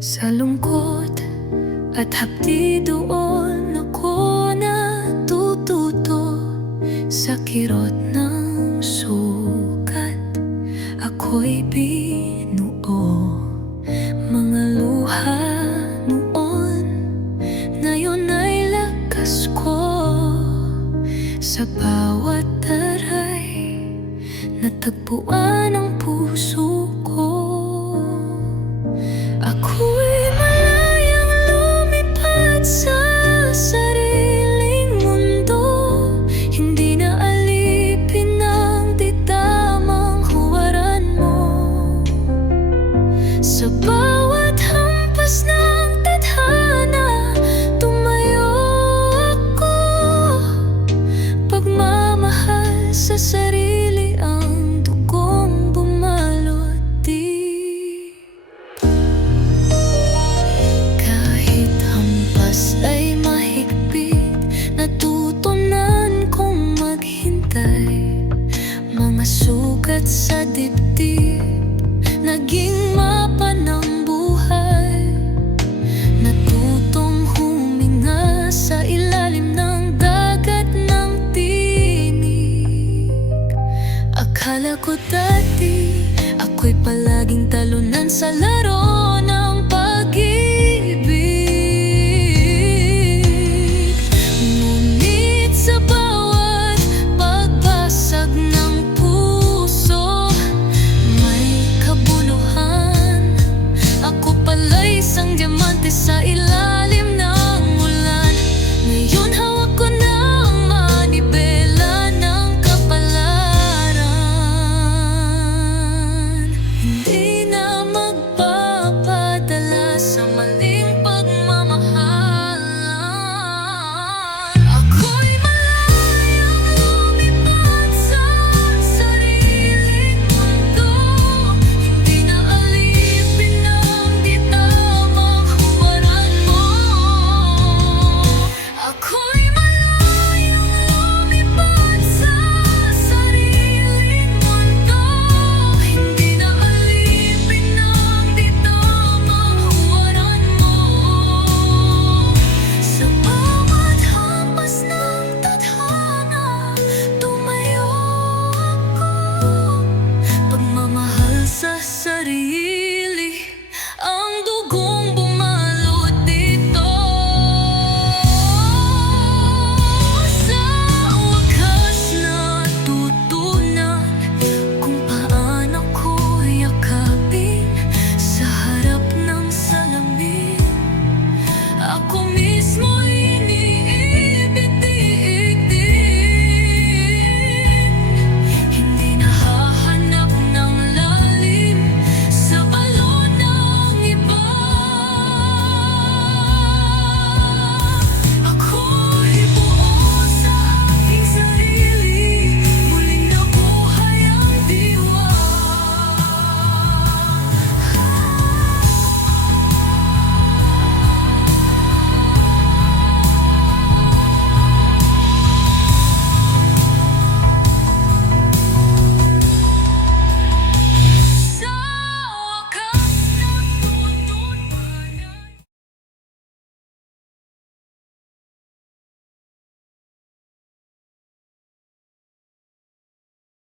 Sa lungkot at hapdi doon ako natututo. Sa kirot ng sukat ako'y binuo. Mga luha noon, ngayon ay lakas ko. Sa bawat taray, natagpuan ang puso ko. Ako'y malayang lumipad sa sariling mundo. Hindi na alipin ng ditamang huwaran mo. Sa bawat hampas ng tadhana, tumayo ako. Pagmamahal sa sarili ang dugong bumalot di. Kahit hampas ay mahigpit, natutunan kong maghintay. Mga sugat sa dibdib, naging mapa ng buhay. Natutong huminga sa ilalim ng dagat ng tinig. Akala ko dati ako'y palaging talunan sa laro ng pag-ibig. Ngunit sa bawat pagbasag ng puso, may kabuluhan. Ako pala'y isang diamante sa ilalim